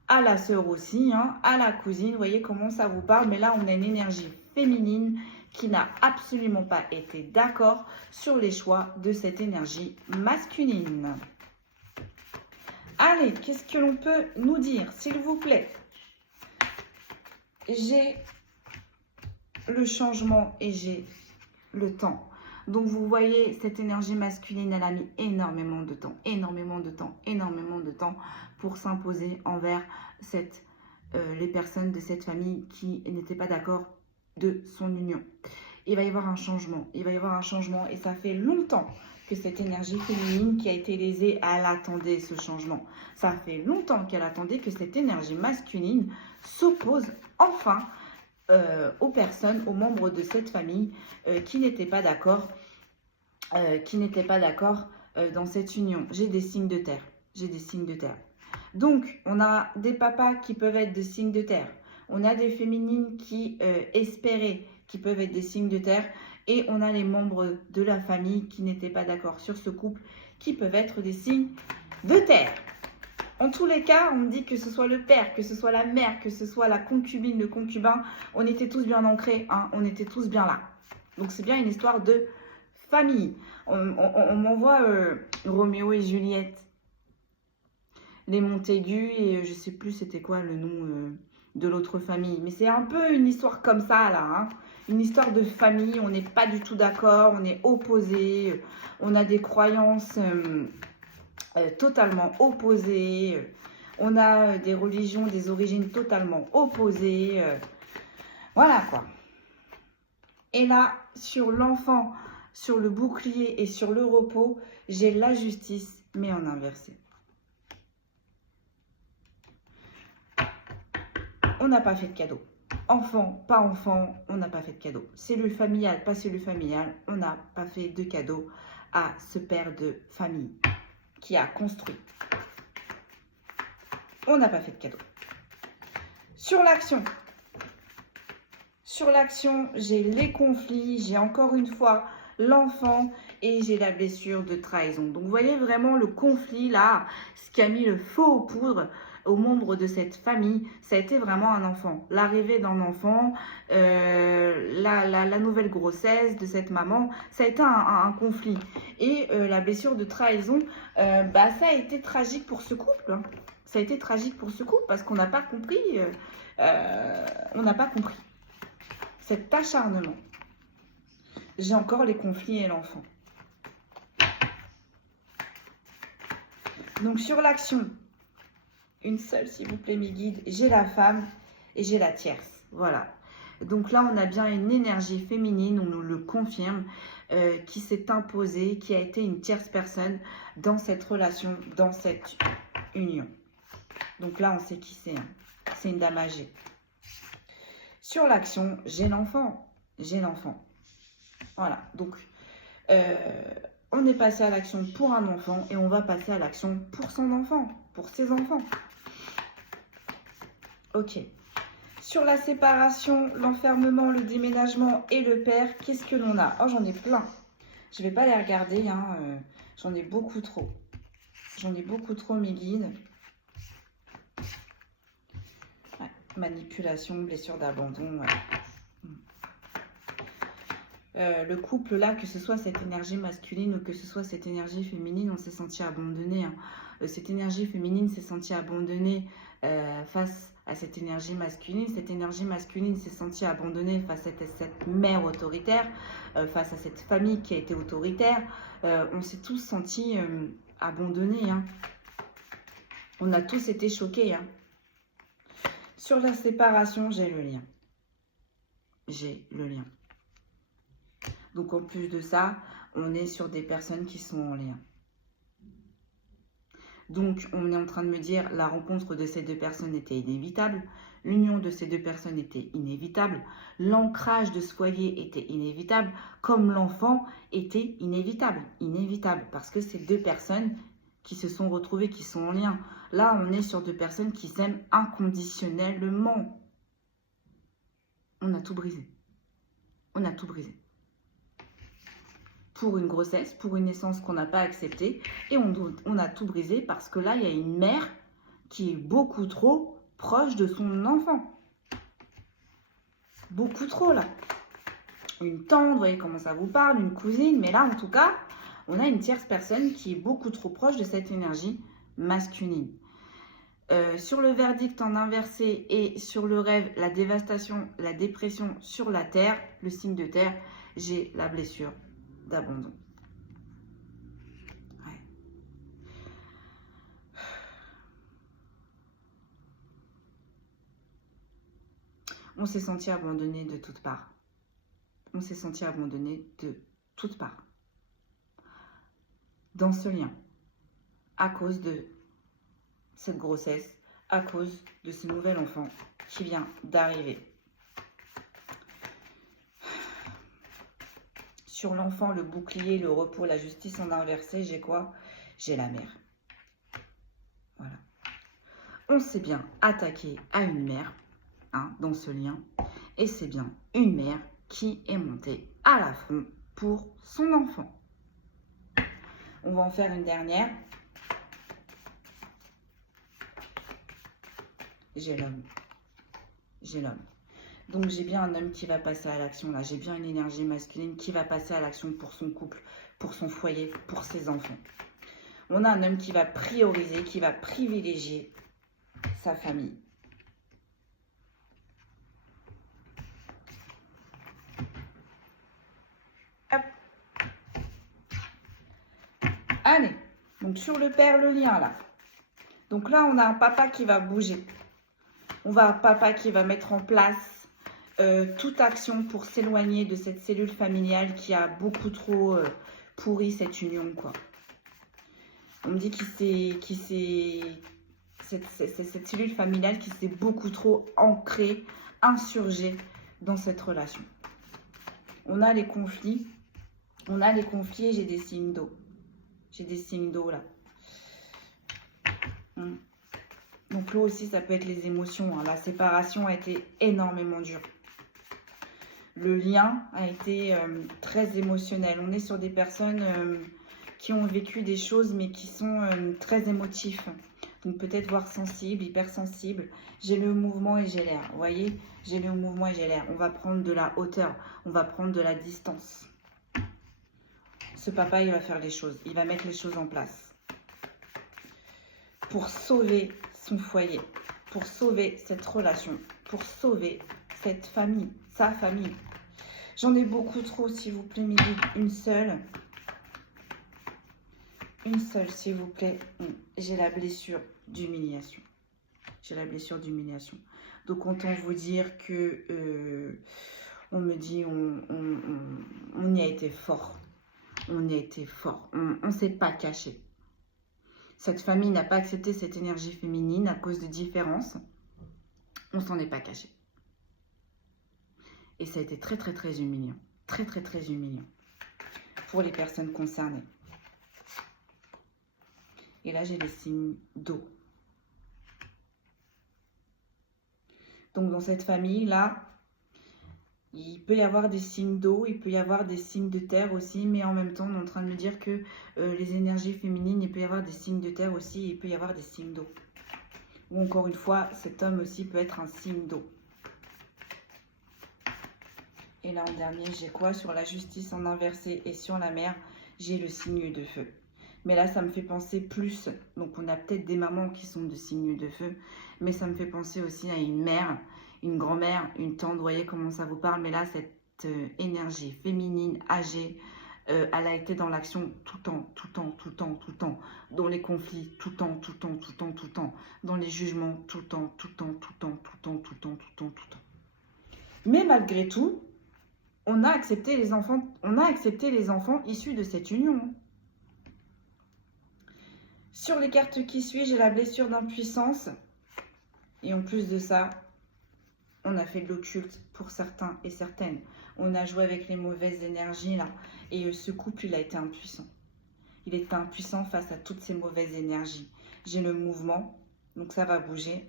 à la sœur aussi, hein, à la cousine. Vous voyez comment ça vous parle. Mais là, on a une énergie féminine qui n'a absolument pas été d'accord sur les choix de cette énergie masculine. Allez, qu'est-ce que l'on peut nous dire, s'il vous plaît? J'ai le changement et j'ai le temps. Donc, vous voyez, cette énergie masculine, elle a mis énormément de temps pour s'imposer envers les personnes de cette famille qui n'étaient pas d'accord de son union. Il va y avoir un changement. Et ça fait longtemps que cette énergie féminine qui a été lésée, elle attendait ce changement. Ça fait longtemps qu'elle attendait que cette énergie masculine s'oppose enfin aux personnes, aux membres de cette famille qui n'étaient pas d'accord, dans cette union. J'ai des signes de terre. J'ai des signes de terre. Donc, on a des papas qui peuvent être des signes de terre. On a des féminines qui espéraient, qui peuvent être des signes de terre. Et on a les membres de la famille qui n'étaient pas d'accord sur ce couple, qui peuvent être des signes de terre. En tous les cas, on me dit que ce soit le père, que ce soit la mère, que ce soit la concubine, le concubin, on était tous bien ancrés, hein, on était tous bien là. Donc c'est bien une histoire de famille. On m'envoie Roméo et Juliette, les Montaigu et je sais plus c'était quoi le nom de l'autre famille. Mais c'est un peu une histoire comme ça là, hein. Une histoire de famille, on n'est pas du tout d'accord, on est opposés, on a des croyances totalement opposées, on a des religions, des origines totalement opposées, voilà quoi. Et là, sur l'enfant, sur le bouclier et sur le repos, j'ai la justice, mais en inversé. On n'a pas fait de cadeau. Enfant, pas enfant, on n'a pas fait de cadeau. Cellule familiale, pas cellule familiale, on n'a pas fait de cadeau à ce père de famille qui a construit. On n'a pas fait de cadeau. Sur l'action, j'ai les conflits, j'ai encore une fois l'enfant et j'ai la blessure de trahison. Donc, vous voyez vraiment le conflit là, ce qui a mis le feu aux poudres aux membres de cette famille, ça a été vraiment un enfant. L'arrivée d'un enfant, la nouvelle grossesse de cette maman, ça a été un conflit. Et la blessure de trahison, ça a été tragique pour ce couple. Hein. Ça a été tragique pour ce couple parce qu'on n'a pas compris. On n'a pas compris. Cet acharnement. J'ai encore les conflits et l'enfant. Donc sur l'action, une seule s'il vous plaît mes guides, j'ai la femme et j'ai la tierce. Voilà. Donc là on a bien une énergie féminine, on nous le confirme, qui s'est imposée, qui a été une tierce personne dans cette relation, dans cette union. Donc là on sait qui c'est. Hein. C'est une dame âgée. Sur l'action, j'ai l'enfant. J'ai l'enfant. Voilà. Donc, on est passé à l'action pour un enfant et on va passer à l'action pour son enfant, pour ses enfants. Ok. Sur la séparation, l'enfermement, le déménagement et le père, qu'est-ce que l'on a? Oh, j'en ai plein. Je ne vais pas les regarder. Hein, j'en ai beaucoup trop. J'en ai beaucoup trop, mes guides. Ouais. Manipulation, blessure d'abandon. Ouais. Le couple là, que ce soit cette énergie masculine ou que ce soit cette énergie féminine, on s'est senti abandonné. Hein. Cette énergie féminine s'est sentie abandonnée face à cette énergie masculine. Cette énergie masculine s'est sentie abandonnée face à cette mère autoritaire, face à cette famille qui a été autoritaire. On s'est tous sentis abandonnés. Hein. On a tous été choqués. Hein. Sur la séparation, j'ai le lien. J'ai le lien. Donc, en plus de ça, on est sur des personnes qui sont en lien. Donc, on est en train de me dire, la rencontre de ces deux personnes était inévitable. L'union de ces deux personnes était inévitable. L'ancrage de ce foyer était inévitable. Comme l'enfant était inévitable. Inévitable. Parce que ces deux personnes qui se sont retrouvées, qui sont en lien. Là, on est sur deux personnes qui s'aiment inconditionnellement. On a tout brisé. On a tout brisé. Pour une grossesse, pour une naissance qu'on n'a pas acceptée. Et on a tout brisé parce que là, il y a une mère qui est beaucoup trop proche de son enfant. Beaucoup trop, là. Une tante, vous voyez comment ça vous parle, une cousine. Mais là, en tout cas, on a une tierce personne qui est beaucoup trop proche de cette énergie masculine. Sur le verdict en inversé et sur le rêve, la dévastation, la dépression sur la terre, le signe de terre, j'ai la blessure d'abandon. Ouais. On s'est senti abandonné de toutes parts. On s'est senti abandonné de toutes parts. Dans ce lien, à cause de cette grossesse, à cause de ce nouvel enfant qui vient d'arriver. Sur l'enfant, le bouclier, le repos, la justice en inversé, j'ai quoi? J'ai la mère. Voilà. On s'est bien attaqué à une mère, hein, dans ce lien. Et c'est bien une mère qui est montée à l'affront pour son enfant. On va en faire une dernière. J'ai l'homme. J'ai l'homme. Donc, j'ai bien un homme qui va passer à l'action là. J'ai bien une énergie masculine qui va passer à l'action pour son couple, pour son foyer, pour ses enfants. On a un homme qui va prioriser, qui va privilégier sa famille. Hop. Allez. Donc, sur le père, le lien là. Donc là, on a un papa qui va bouger. On va un papa qui va mettre en place toute action pour s'éloigner de cette cellule familiale qui a beaucoup trop pourri cette union, quoi. On me dit cette cellule familiale qui s'est beaucoup trop ancrée, insurgée dans cette relation. On a les conflits. On a les conflits et j'ai des signes d'eau. J'ai des signes d'eau là. Donc l'eau aussi, ça peut être les émotions. Hein. La séparation a été énormément dure. Le lien a été très émotionnel. On est sur des personnes qui ont vécu des choses, mais qui sont très émotifs. Donc peut-être voire sensibles, hypersensibles. J'ai le mouvement et j'ai l'air. Vous voyez, j'ai le mouvement et j'ai l'air. On va prendre de la hauteur. On va prendre de la distance. Ce papa, il va faire les choses. Il va mettre les choses en place. Pour sauver son foyer. Pour sauver cette relation. Pour sauver cette famille. Sa famille. J'en ai beaucoup trop, s'il vous plaît, Midi. Une seule. Une seule, s'il vous plaît. J'ai la blessure d'humiliation. J'ai la blessure d'humiliation. Donc, autant vous dire que on me dit, on y a été fort. On y a été fort. On ne s'est pas caché. Cette famille n'a pas accepté cette énergie féminine à cause de différences. On s'en est pas caché. Et ça a été très, très, très humiliant. Très, très, très humiliant. Pour les personnes concernées. Et là, j'ai les signes d'eau. Donc, dans cette famille-là, il peut y avoir des signes d'eau, il peut y avoir des signes de terre aussi, mais en même temps, on est en train de me dire que les énergies féminines, il peut y avoir des signes de terre aussi, il peut y avoir des signes d'eau. Ou encore une fois, cet homme aussi peut être un signe d'eau. Et là, en dernier, j'ai quoi? Sur la justice en inversé et sur la mer, j'ai le signe de feu. Mais là, ça me fait penser plus, donc on a peut-être des mamans qui sont de signes de feu, mais ça me fait penser aussi à une mère, une grand-mère, une tante, vous voyez comment ça vous parle. Mais là, cette énergie féminine, âgée, elle a été dans l'action tout le temps, tout le temps, tout le temps, tout le temps. Dans les conflits, tout le temps, tout le temps, tout le temps, tout le temps. Dans les jugements, tout le temps, tout le temps, tout le temps, tout le temps, tout le temps, tout le temps, tout le temps. Mais malgré tout, on a accepté les enfants issus de cette union. Sur les cartes qui suivent, j'ai la blessure d'impuissance. Et en plus de ça, on a fait de l'occulte pour certains et certaines. On a joué avec les mauvaises énergies là. Et ce couple, il a été impuissant. Il était impuissant face à toutes ces mauvaises énergies. J'ai le mouvement, donc ça va bouger.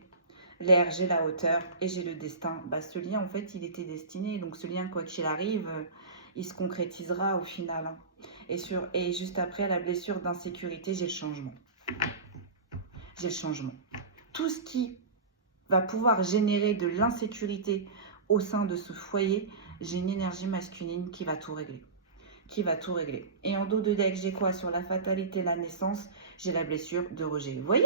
L'air, j'ai la hauteur et j'ai le destin. Bah, ce lien, en fait, il était destiné. Donc ce lien, quoi qu'il arrive, il se concrétisera au final. Hein. Et juste après, la blessure d'insécurité, j'ai le changement. J'ai le changement. Tout ce qui va pouvoir générer de l'insécurité au sein de ce foyer, j'ai une énergie masculine qui va tout régler. Qui va tout régler. Et en dos de deck, j'ai quoi? Sur la fatalité, la naissance, j'ai la blessure de rejet. Vous voyez?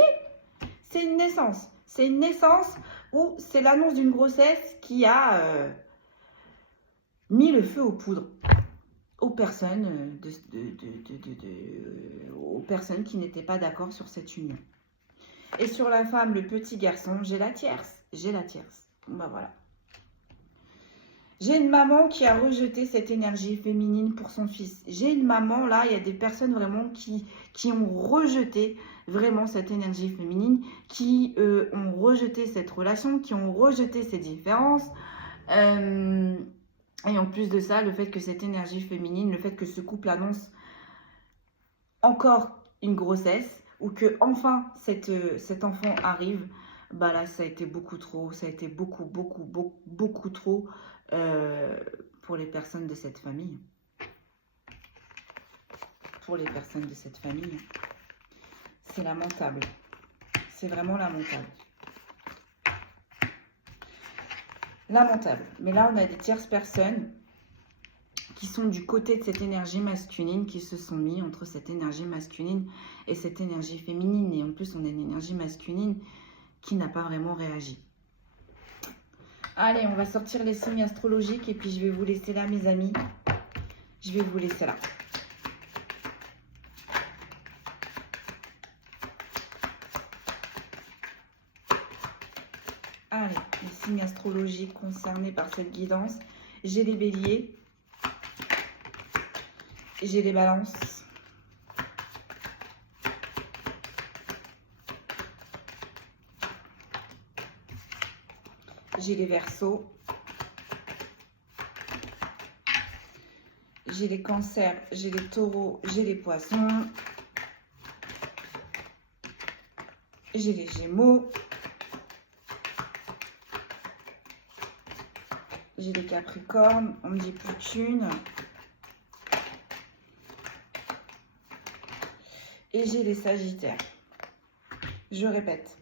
C'est une naissance. C'est une naissance où c'est l'annonce d'une grossesse qui a mis le feu aux poudres. Aux personnes, aux personnes qui n'étaient pas d'accord sur cette union. Et sur la femme, le petit garçon, j'ai la tierce. J'ai la tierce. Bon, bah voilà. J'ai une maman qui a rejeté cette énergie féminine pour son fils. J'ai une maman, là, il y a des personnes vraiment qui ont rejeté vraiment cette énergie féminine, qui ont rejeté cette relation, qui ont rejeté ces différences. Et en plus de ça, le fait que cette énergie féminine, le fait que ce couple annonce encore une grossesse ou que enfin cet enfant arrive, bah là ça a été beaucoup trop, ça a été beaucoup trop pour les personnes de cette famille. Pour les personnes de cette famille. C'est lamentable. C'est vraiment lamentable. Lamentable. Mais là, on a des tierces personnes qui sont du côté de cette énergie masculine, qui se sont mis entre cette énergie masculine et cette énergie féminine. Et en plus, on a une énergie masculine qui n'a pas vraiment réagi. Allez, on va sortir les signes astrologiques et puis je vais vous laisser là, mes amis. Je vais vous laisser là. Allez, les signes astrologiques concernés par cette guidance. J'ai les béliers. J'ai les balances. J'ai les verseaux. J'ai les cancers, j'ai les taureaux, j'ai les poissons. J'ai les gémeaux. J'ai les capricornes, on me dit plus qu'une. Et j'ai les sagittaires. Je répète,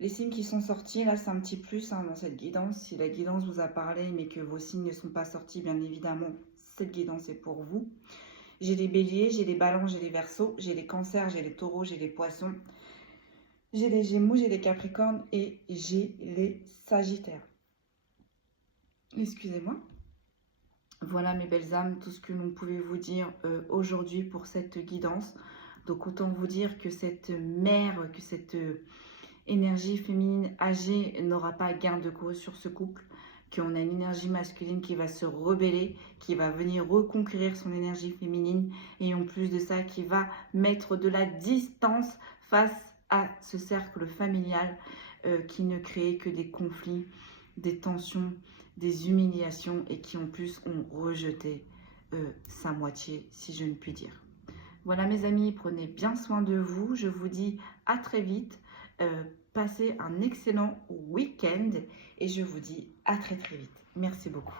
les signes qui sont sortis, là c'est un petit plus dans cette guidance. Si la guidance vous a parlé mais que vos signes ne sont pas sortis, bien évidemment, cette guidance est pour vous. J'ai les béliers, j'ai les balances, j'ai les verseaux, j'ai les cancers, j'ai les taureaux, j'ai les poissons. J'ai les gémeaux, j'ai les capricornes et j'ai les sagittaires. Excusez-moi. Voilà mes belles âmes, tout ce que l'on pouvait vous dire aujourd'hui pour cette guidance. Donc autant vous dire que cette mère, que cette énergie féminine âgée n'aura pas gain de cause sur ce couple, qu'on a une énergie masculine qui va se rebeller, qui va venir reconquérir son énergie féminine et en plus de ça qui va mettre de la distance face à ce cercle familial qui ne crée que des conflits, des tensions, des humiliations et qui en plus ont rejeté sa moitié, si je ne puis dire. Voilà mes amis, prenez bien soin de vous. Je vous dis à très vite. Passez un excellent week-end et je vous dis à très vite. Merci beaucoup.